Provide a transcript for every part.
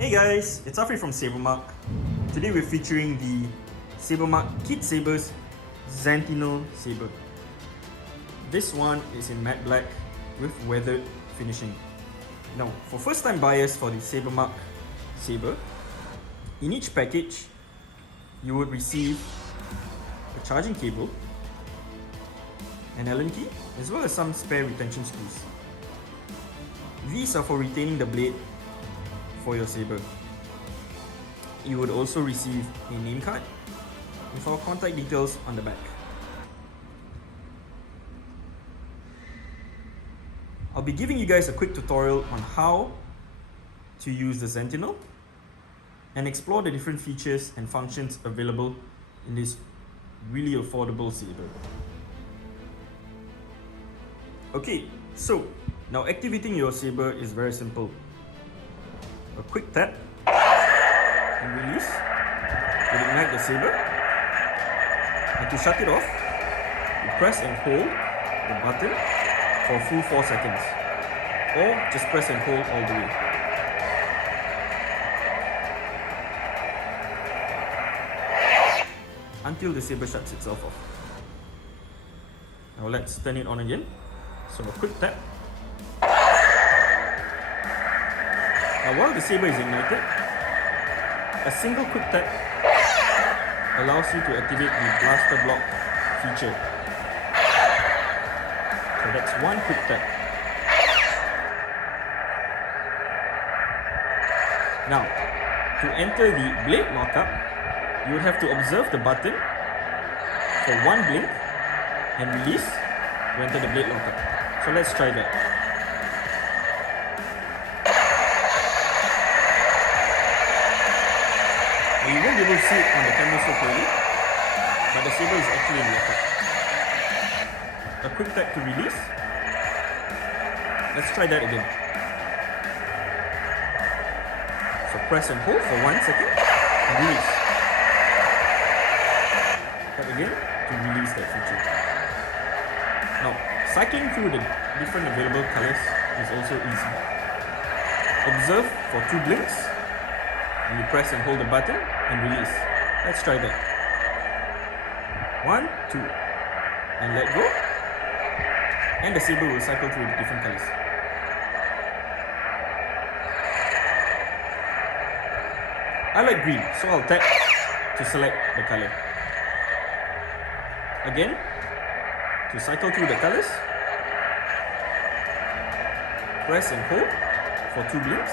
Hey guys, it's Afri from SaberMach. Today we're featuring the SaberMach Kid Sabers Xentinel saber. This one is in matte black with weathered finishing. Now, for first time buyers for the SaberMach saber, in each package you would receive a charging cable, an Allen key, as well as some spare retention screws. These are for retaining the blade for your saber. You would also receive a name card with our contact details on the back. I'll be giving you guys a quick tutorial on how to use the Xentinel and explore the different features and functions available in this really affordable saber. Okay, so now activating your saber is very simple. A quick tap and release will ignite the saber, and to shut it off, you press and hold the button for a full 4 seconds, or just press and hold all the way. Until the saber shuts itself off. Now let's turn it on again. So a quick tap. Now while the saber is ignited, a single quick tap allows you to activate the blaster block feature. So that's one quick tap. Now, to enter the blade lockup, you would have to observe the button for one blink and release to enter the blade lockup. So let's try that. You won't be able to see it on the camera so clearly, but the saber is actually in lockup. A quick tap to release. Let's try that again. So press and hold for 1 second and release. Tap again to release that feature. Now, cycling through the different available colors is also easy. Observe for 2 blinks, and you press and hold the button and release. Let's try that. 1, 2, and let go, and the saber will cycle through the different colors. I like green, so I'll tap to select the color. Again, to cycle through the colors, press and hold for 2 blinks,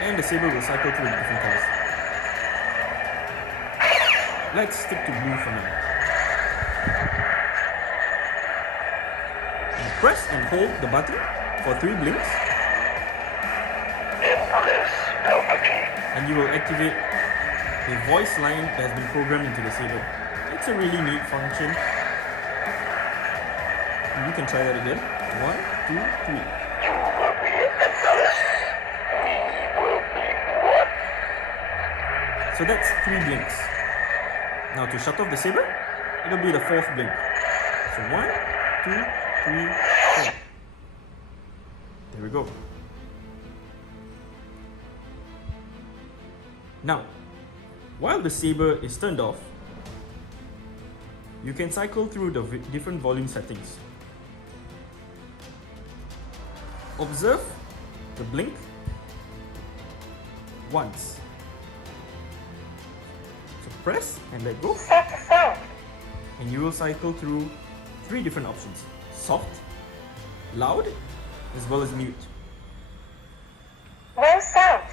and the saber will cycle through the different colors. Let's stick to blue for now. Now press and hold the button for 3 blinks, and you will activate a voice line that has been programmed into the saber. It's a really neat function. And you can try that again. 1, 2, 3. So that's 3 blinks. Now to shut off the saber, it'll be the 4th blink. So 1, 2, 3, 4. There we go. Now, while the saber is turned off, you can cycle through the different volume settings. Observe the blink once. Press and let go, and you will cycle through 3 different options: soft, loud, as well as mute. No sound.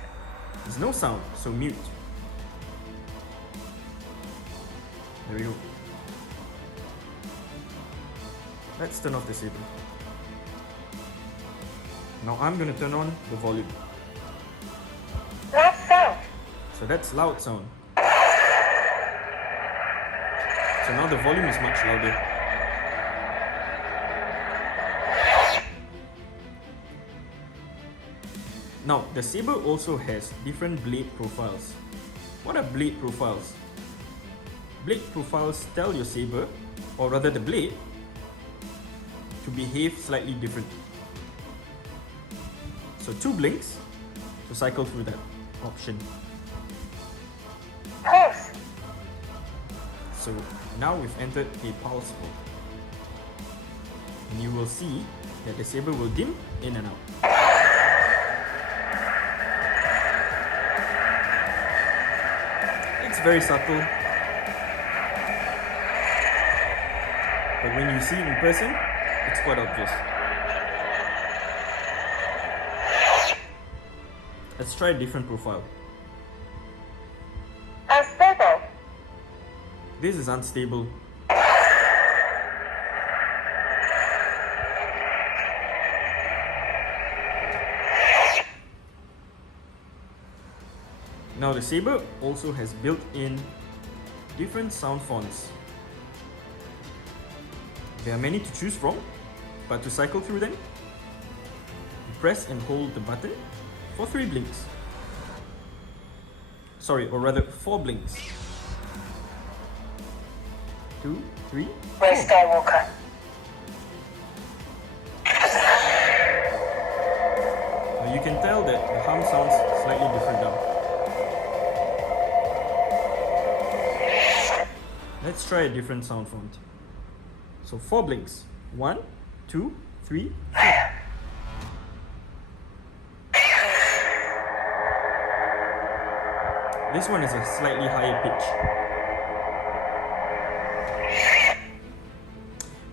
There's no sound, so mute. There we go. Let's turn off the saber. Now I'm going to turn on the volume. No sound. So that's loud sound. So now the volume is much louder. Now, the saber also has different blade profiles. What are blade profiles? Blade profiles tell your saber, or rather the blade, to behave slightly different. So 2 blinks to cycle through that option. Pulse. So now we've entered a pulse mode. And you will see that the saber will dim in and out. It's very subtle, but when you see it in person, it's quite obvious. Let's try a different profile. Unstable. This is unstable. Now the saber also has built-in different sound fonts. There are many to choose from, but to cycle through them, you press and hold the button for 3 blinks. Sorry, or rather 4 blinks. 2, 3, Ray 4. Skywalker. Now you can tell that the hum sounds slightly different now. Let's try a different sound font. So 4 blinks. 1, 2, 3, 4. This one is a slightly higher pitch.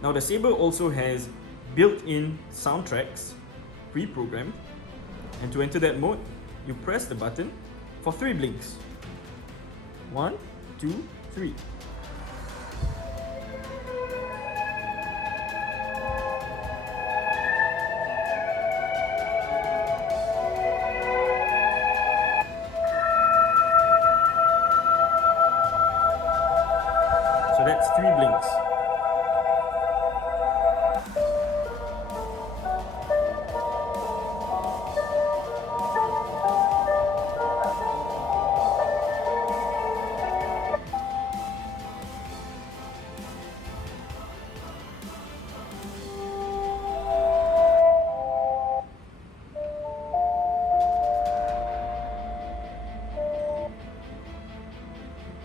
Now the saber also has built-in soundtracks pre-programmed, and to enter that mode, you press the button for 3 blinks. 1, 2, 3. So that's 3 blinks.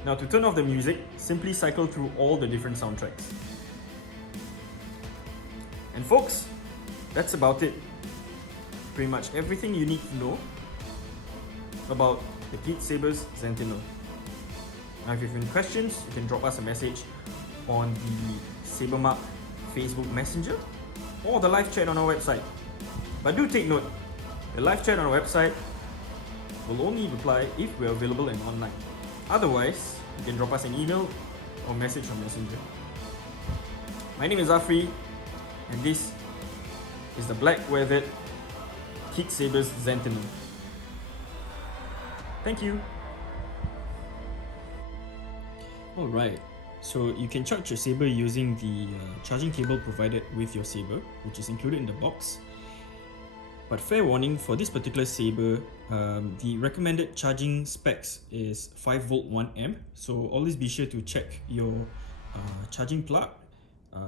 Now to turn off the music, simply cycle through all the different soundtracks. And folks, that's about it. Pretty much everything you need to know about the Kit Sabers Xentinel. Now if you have any questions, you can drop us a message on the SaberMach Facebook Messenger or the live chat on our website. But do take note, the live chat on our website will only reply if we are available and online. Otherwise, you can drop us an email or message on Messenger. My name is Afri, and this is the black weathered Kit Sabers Xentinel. Thank you. Alright, so you can charge your saber using the charging cable provided with your saber, which is included in the box. But fair warning, for this particular saber, the recommended charging specs is 5V 1A. So always be sure to check your charging plug,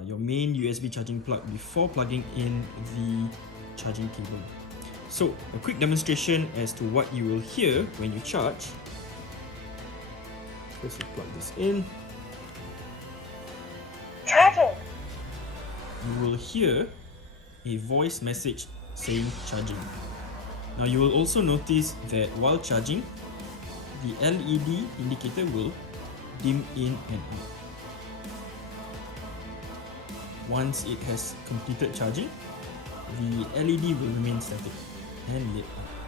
your main USB charging plug, before plugging in the charging cable. So a quick demonstration as to what you will hear when you charge. First you plug this in. Charging. You will hear a voice message saying charging. Now you will also notice that while charging, the LED indicator will dim in and out. Once it has completed charging, the LED will remain static and lit up.